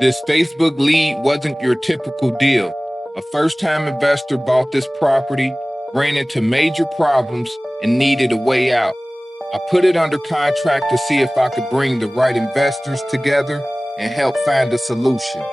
This Facebook lead wasn't your typical deal. A first-time investor bought this property, ran into major problems, and needed a way out. I put it under contract to see if I could bring the right investors together and help find a solution.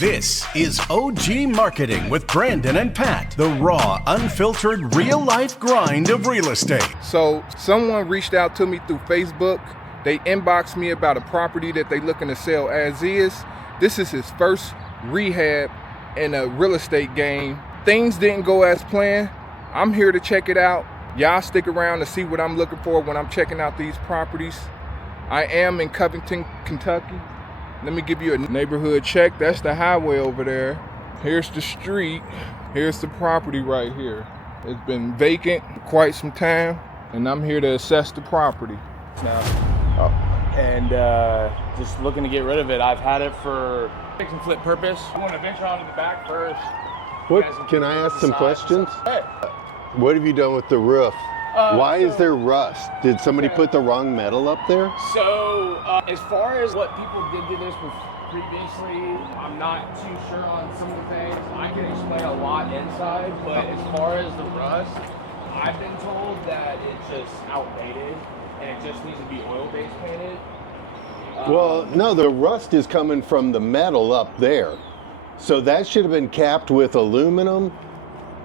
This is OG Marketing with Brandon and Pat, the raw, unfiltered, real-life grind of real estate. So someone reached out to me through Facebook. They inboxed me about a property that they looking to sell as is. This is his first rehab in a real estate game. Things didn't go as planned. I'm here to check it out. Y'all stick around to see what I'm looking for when I'm checking out these properties. I am in Covington, Kentucky. Let me give you a neighborhood check. That's the highway over there. Here's the street. Here's the property right here. It's been vacant quite some time, and I'm here to assess the property. And just looking to get rid of it. I've had it for fix and flip purpose. I want to venture onto the back first. Can I ask some questions? Hey. What have you done with the roof? Why is there rust? Did somebody put the wrong metal up there? So, as far as what people did to this previously, I'm not too sure on some of the things. I can explain a lot inside, but as far as the rust, I've been told that it's just outdated and it just needs to be oil-based painted. Well, no, the rust is coming from the metal up there. So that should have been capped with aluminum.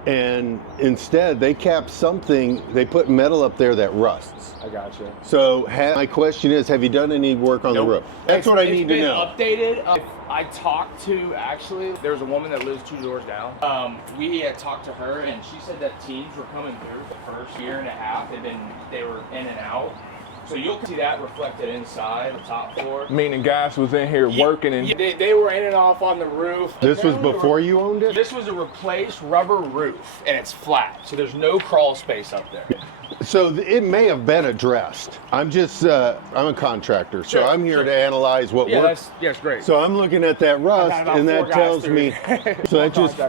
And instead, they capped something, they put metal up there that rusts. I gotcha. So my question is, have you done any work on the roof? That's what I need to know. It's been updated. I talked to, actually, there was a woman that lives 2 doors down. We had talked to her, and she said that teams were coming through the first year and a half. They were in and out. So you'll see that reflected inside the top floor. Meaning guys was in here working and... Yeah, they were in and off on the roof. This was before you owned it? This was a replaced rubber roof, and it's flat, so there's no crawl space up there. So it may have been addressed. I'm a contractor, so I'm here to analyze what works. Yes, great. So I'm looking at that rust, and that tells me, so that just,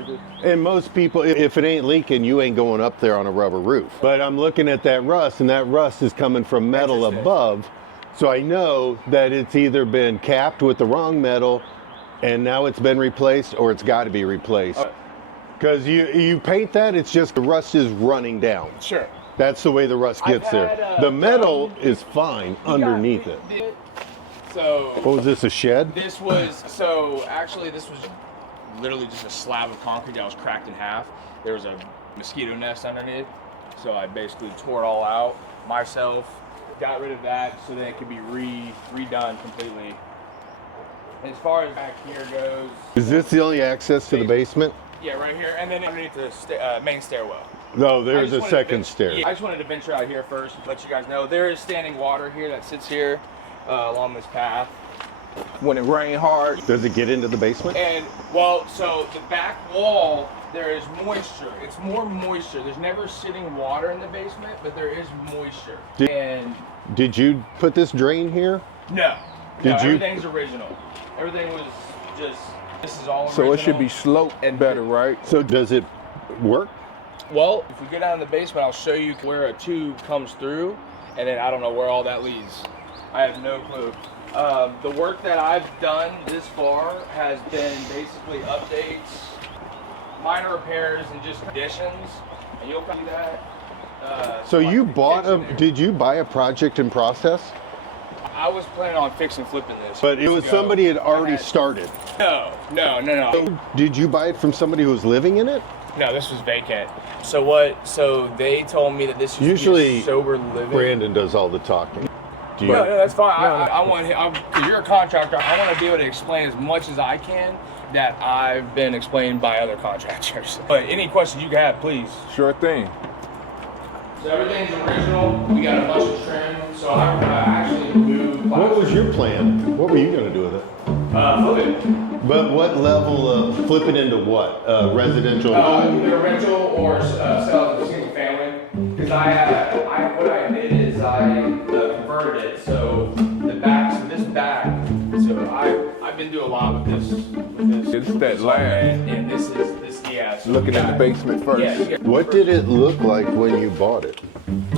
and most people, if it ain't leaking, you ain't going up there on a rubber roof. But I'm looking at that rust, and that rust is coming from metal above. So I know that it's either been capped with the wrong metal, and now it's been replaced, or it's got to be replaced. Because you paint that, it's just the rust is running down. Sure. That's the way the rust gets there. The metal is fine underneath it. So. What was this, a shed? This was literally just a slab of concrete that was cracked in half. There was a mosquito nest underneath. So I basically tore it all out myself, got rid of that so that it could be redone completely. As far as back here goes. Is this the only access to the basement? Yeah, right here. And then underneath the main stairwell. No, there's a second stair. Yeah, I just wanted to venture out here first, let you guys know. There is standing water here that sits here along this path. When it rained hard. Does it get into the basement? And, well, so the back wall, there is moisture. It's more moisture. There's never sitting water in the basement, but there is moisture. Did you put this drain here? No. Everything's original. Everything was just, this is all original. So it should be sloped and better, right? So does it work? Well, if we go down in the basement, I'll show you where a tube comes through, and then I don't know where all that leads. I have no clue. The work that I've done this far has been basically updates, minor repairs, and just conditions, and you'll see that. So you did you buy a project in process? I was planning on fixing flipping this. But it was somebody had already started. No. So did you buy it from somebody who was living in it? No, this was vacant. So they told me that this used to be sober living. Brandon does all the talking. No, that's fine. Because you're a contractor, I want to be able to explain as much as I can that I've been explained by other contractors. But any questions you have, please. Sure thing. So everything's original. We got a bunch of trim. So I actually moved. What was your plan? What were you going to do with it? Flip it. But what level of flip it into what? Residential? Either rental or sell it as a single family. Because what I did is I converted it. So this back. So I've been doing a lot with this. It's that land. And this is. So looking in the basement first. Yeah. What did it look like when you bought it?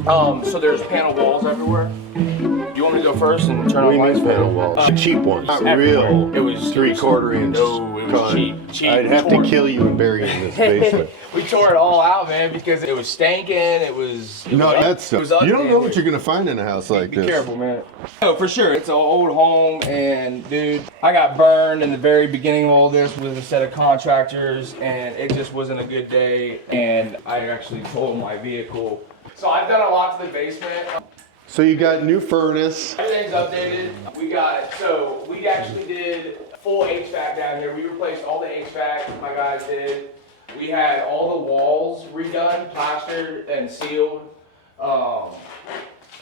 So there's panel walls everywhere. You want want me to go first and turn on lights? Panel walls. Cheap ones. Not everywhere. real. It was 3/4 inch. No, it was cheap. I'd have to kill you and bury you in this basement. We tore it all out, man, because it was stinking. It was You don't know what you're gonna find in a house like Be this. careful, man. Oh, for sure. It's an old home, and dude, I got burned in the very beginning of all this with a set of contractors, and it just wasn't a good day, and I actually totaled my vehicle. So I've done a lot to the basement. So you got new furnace. Everything's updated. We actually did full HVAC down here. We replaced all the HVAC, my guys did. We had all the walls redone, plastered and sealed,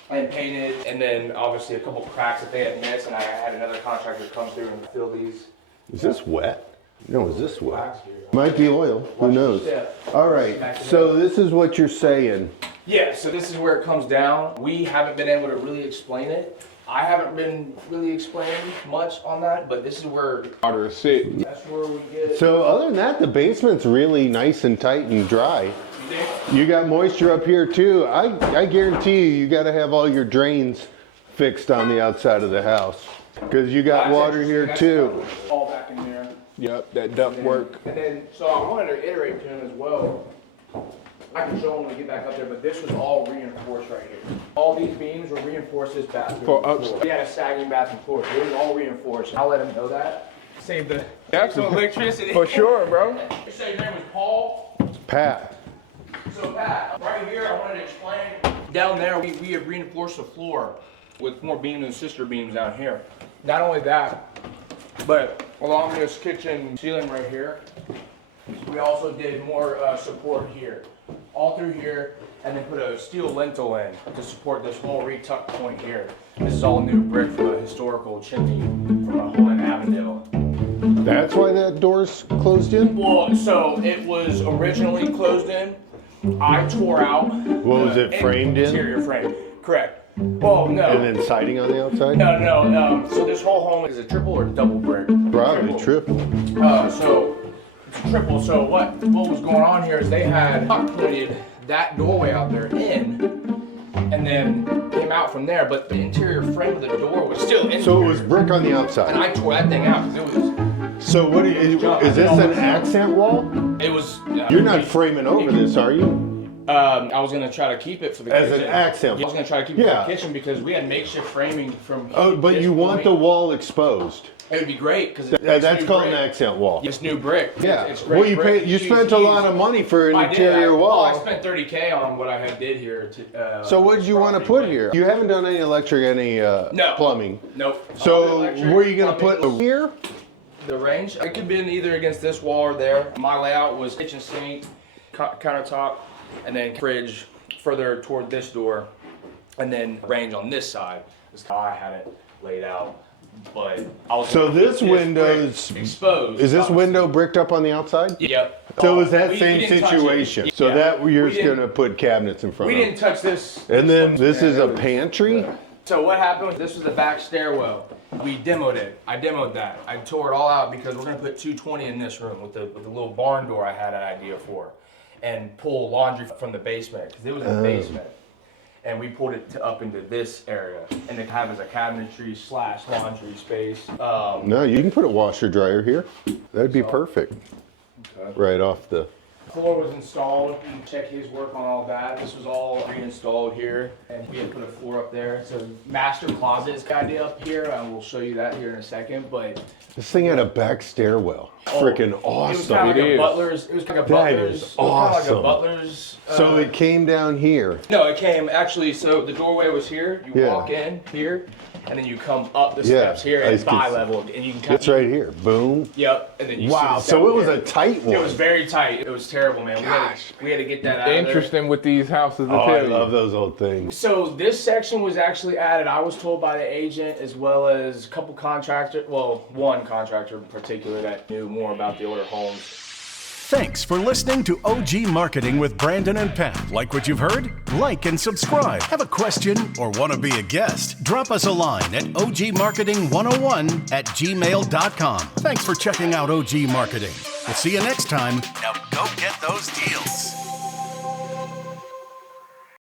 and painted, and then obviously a couple cracks that they had missed, and I had another contractor come through and fill these. Is this wet? No, is this wet? Wax here. Might be oil. Who knows? All right. So this is what you're saying. Yeah, so this is where it comes down. We haven't been able to really explain it. I haven't been really explaining much on that, but this is where Water is sick. that's where we get. So other than that, the basement's really nice and tight and dry. You got moisture up here too. I guarantee you got to have all your drains fixed on the outside of the house because you got water here too. All back in there. Yep, that duct work. And then, so I wanted to iterate to him as well. I can show him when we get back up there, but this was all reinforced right here. All these beams were reinforced this bathroom For floor. upstairs. We had a sagging bathroom floor. It was all reinforced. I'll let him know that. Save the actual electricity. For sure, bro. You say your name was Paul? Pat. So Pat, right here, I wanted to explain. Down there, we have reinforced the floor with more beams and sister beams down here. Not only that, but along this kitchen ceiling right here, we also did more support here. All through here, and then put a steel lintel in to support this whole retuck point here. This is all new brick from a historical chimney from a home in Avondale. That's why that door's closed in? Well, so it was originally closed in. I tore out. What was it, framed in? Interior frame, correct. Well, no. And then siding on the outside? No. So this whole home is a triple or double brick? Probably triple. So it's triple. So what was going on here is they had pointed that doorway out there in, and then came out from there. But the interior frame of the door was still in. So it was brick on the outside. And I tore that thing out because it was. So what is this an accent wall? It was. You're not framing over this, are you? I was gonna try to keep it for the As kitchen. an accent. I was gonna try to keep it for the kitchen because we had makeshift framing from. Oh, but this you want point. the wall exposed. It would be great because That's called an accent wall. It's new brick. Yeah. It's great Well, you brick. you spent a lot of money for an interior wall. Well, I spent $30K on what I did here. So what did you want to put here? You haven't done any electric, any No. plumbing. Nope. So Electric, were you going to plumbing. put here? The range? It could be either against this wall or there. My layout was kitchen sink, countertop, and then fridge further toward this door, and then range on this side. That's how I had it laid out. But I was So this window's exposed. Is this obviously. window bricked up on the outside? Yep. So is that We same didn't touch it. situation? So Yeah. that you're We just didn't- going to put cabinets in front We of? didn't touch this. And then this is a It was- pantry? So what happened was this was the back stairwell. We demoed it. I demoed that. I tore it all out because we're gonna put 220 in this room with the little barn door I had an idea for, and pull laundry from the basement because it was in the basement. And we pulled it up into this area, and it have as a cabinetry / laundry space. No, you can put a washer dryer here. That'd be perfect. Right off the. Floor was installed. Check his work on all that. This was all reinstalled here, and we had put a floor up there. So master closet is the idea up here. I will show you that here in a second. But This thing had a back stairwell. Freaking it was awesome. kind of like It a is. butler's. It was like a That butler's. is It was kind of like awesome. a butler's. So it came down here. No, it came actually. So the doorway was here. You Yeah. walk in here, and then you come up the Yeah, steps here I and can see. bi-level, and you can. It's right here. Boom. Yep, and then you. Wow. See the So it was step a here. tight one. It was very tight. It was terrible, man. We had to get that out of there. Interesting with these houses, I Oh, tell I you. love those old things. So this section was actually added, I was told by the agent, as well as a couple contractors, well, one contractor in particular that knew more about the older homes. Thanks for listening to OG Marketing with Brandon and Pat. Like what you've heard? Like and subscribe. Have a question or want to be a guest? Drop us a line at ogmarketing101@gmail.com. Thanks for checking out OG Marketing. We'll see you next time. Now go get those deals.